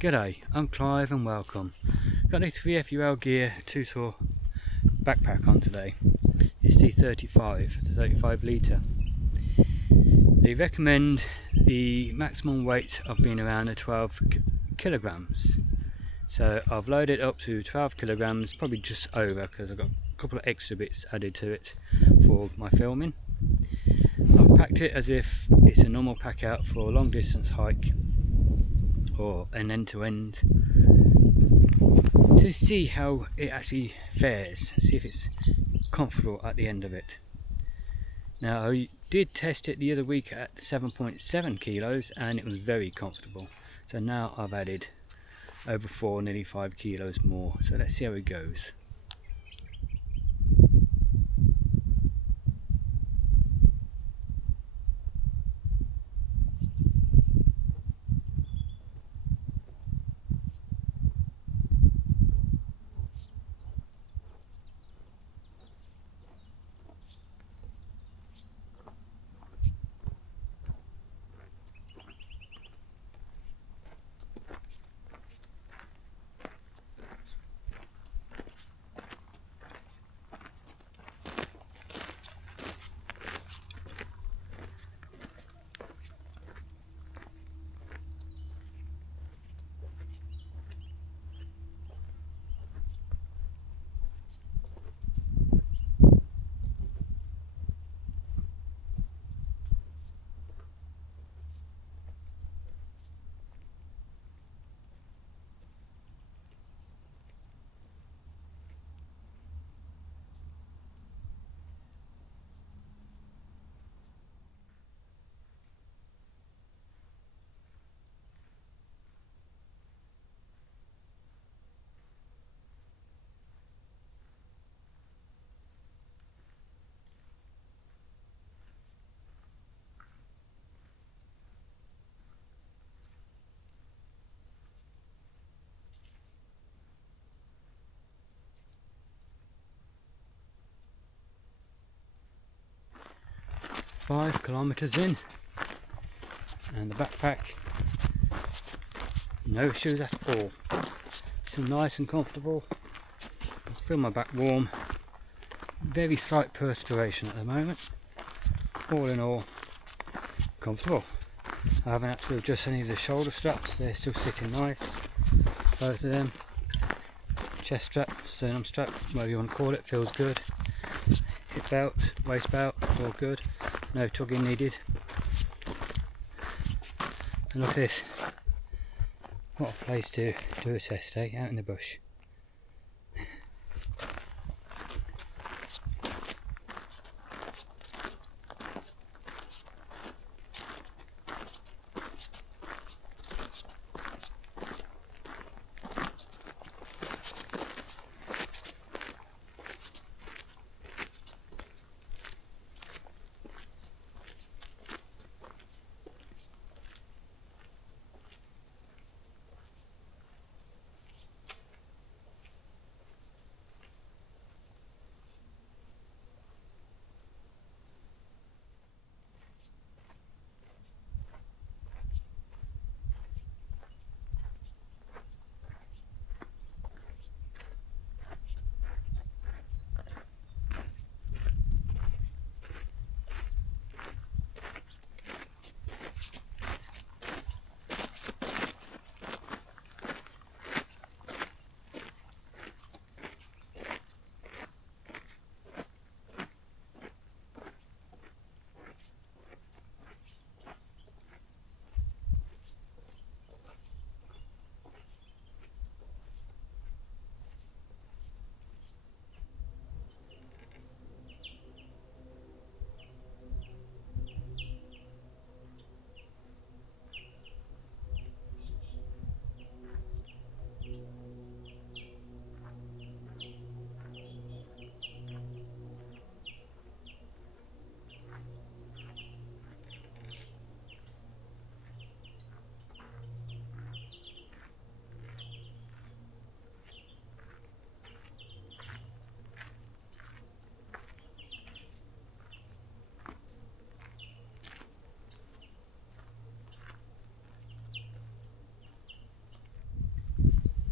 G'day, I'm Clive and welcome. Got this 3FULGear tutor backpack on today. It's the 35 litre. They recommend the maximum weight of being around the 12 kilograms. So I've loaded it up to 12 kilograms, probably just over because I've got a couple of extra bits added to it for my filming. I've packed it as if it's a normal pack out for a long distance hike or an end-to-end to see how it actually fares, see if it's comfortable at the end of it. Now I did test it the other week at 7.7 kilos and it was very comfortable. So now I've added over 4, nearly 5 kilos more. So let's see how it goes. Five kilometers in, and the backpack, no issues at all. It's nice and comfortable. I feel my back warm. Very slight perspiration at the moment. All in all, comfortable. I haven't had to adjust any of the shoulder straps, they're still sitting nice, both of them. Chest strap, sternum strap, whatever you want to call it, feels good. Hip belt, waist belt, all good. No tugging needed. And look at this. What a place to do a test, eh? Out in the bush.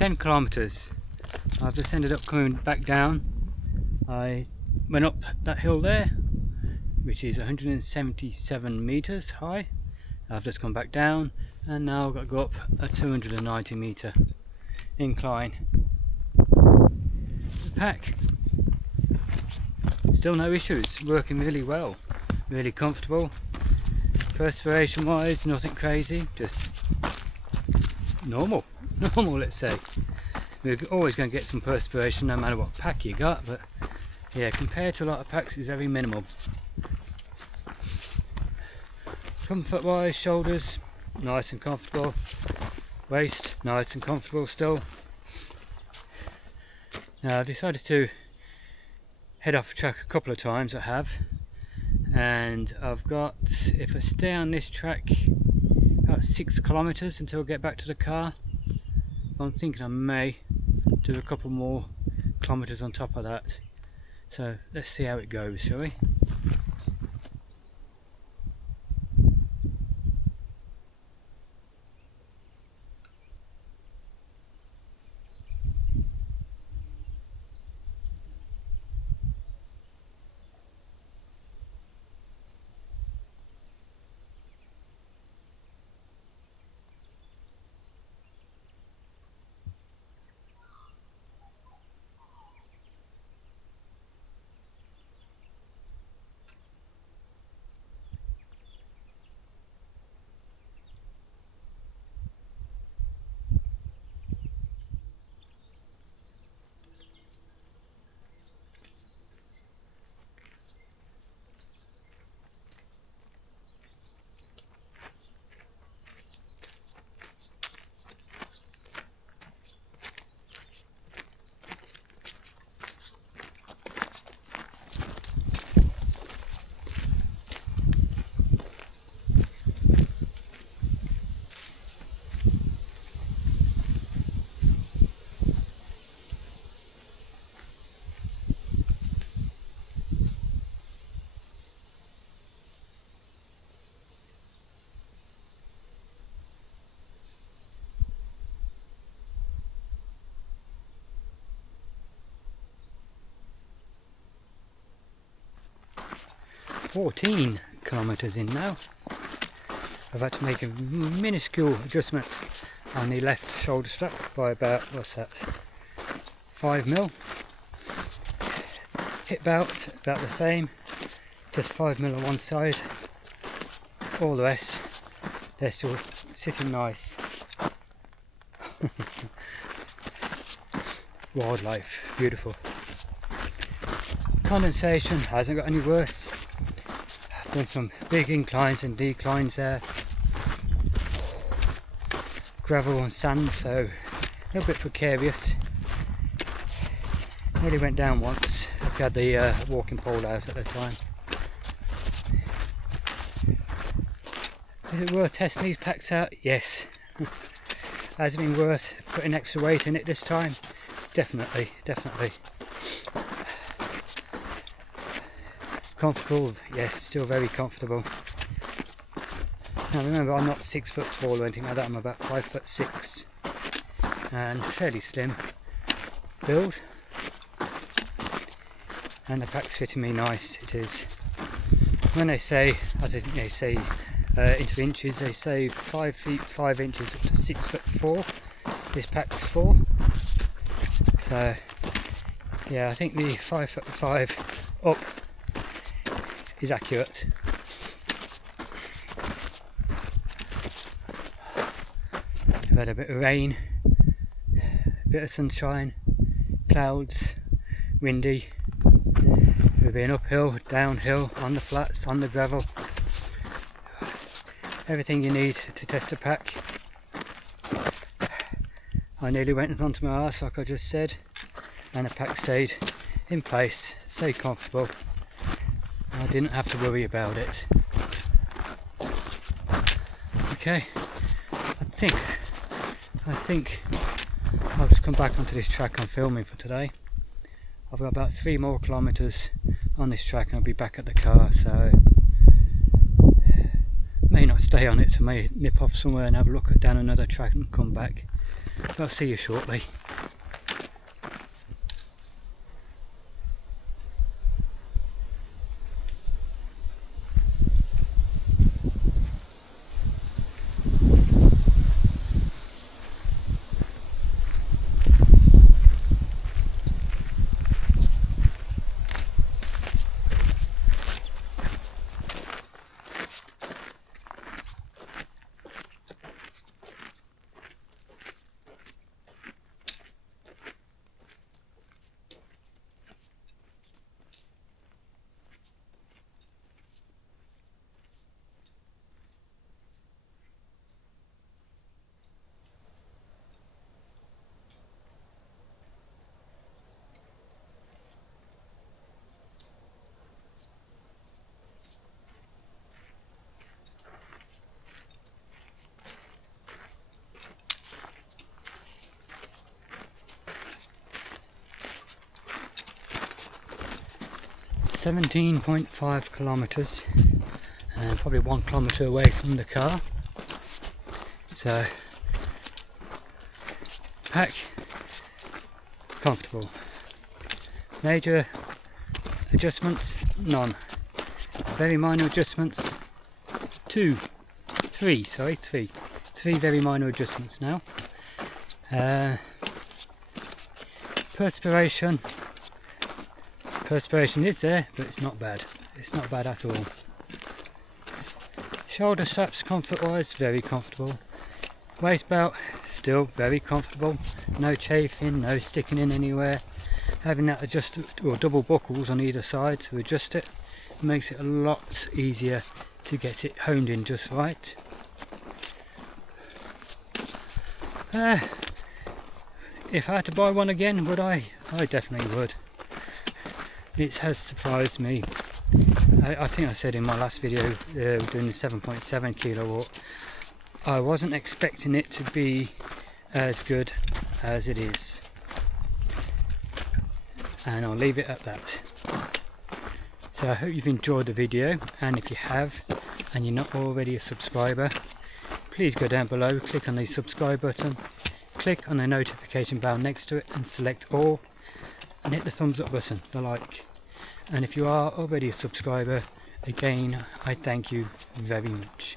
10 kilometers. I've just ended up coming back down. I went up that hill there, which is 177 meters high. I've just come back down, and now I've got to go up a 290 meter incline. The pack, still no issues, working really well, really comfortable. Perspiration wise, nothing crazy, just normal, let's say. We're always going to get some perspiration no matter what pack you got, but yeah, compared to a lot of packs, it's very minimal. Comfort wise, shoulders nice and comfortable, waist nice and comfortable still. Now I've decided to head off the track a couple of times, I have, and I've got, if I stay on this track, about 6 kilometers until I get back to the car. I'm thinking I may do a couple more kilometers on top of that, so let's see how it goes, shall we? "14 kilometers in now. I've had to make a minuscule adjustment on the left shoulder strap by about, what's that, 5mm. Hip belt about the same, just 5mm on one side. All the rest, they're still sitting nice. Wildlife, beautiful. Condensation hasn't got any worse. I've done some big inclines and declines there. Gravel and sand, so a little bit precarious. Nearly went down once. We had the walking pole out at the time. Is it worth testing these packs out? Yes. Has it been worth putting extra weight in it this time? Definitely, definitely. Comfortable? Yes, still very comfortable. Now remember, I'm not 6 foot tall or anything like that, I'm about 5'6", and fairly slim build. And the pack's fitting me nice, it is. When they say, I think they say into inches, they say 5 feet 5 inches up to 6'4". This pack's 4. So yeah, I think the 5'5" up is accurate. We've had a bit of rain, a bit of sunshine, clouds, windy. We've been uphill, downhill, on the flats, on the gravel. Everything you need to test a pack. I nearly went onto my arse like I just said, and the pack stayed in place, stayed comfortable. I didn't have to worry about it. Okay, I think I'll just come back onto this track I'm filming for today. I've got about 3 more kilometers on this track and I'll be back at the car, so may not stay on it, so may nip off somewhere and have a look at down another track and come back. I'll see you shortly. .5 kilometers, and probably 1 kilometer away from the car. So, pack comfortable. Major adjustments, none. Very minor adjustments, three very minor adjustments now. Perspiration is there, but it's not bad. It's not bad at all. Shoulder straps, comfort wise, very comfortable. Waist belt, still very comfortable. No chafing, no sticking in anywhere. Having that adjusted or double buckles on either side to adjust it makes it a lot easier to get it honed in just right. If I had to buy one again, would I? I definitely would. It has surprised me. I think I said in my last video doing the 7.7 kilowatt, I wasn't expecting it to be as good as it is, and I'll leave it at that. So I hope you've enjoyed the video, and if you have and you're not already a subscriber, please go down below, click on the subscribe button, click on the notification bell next to it and select all, and hit the thumbs up button, the like. And if you are already a subscriber, again, I thank you very much.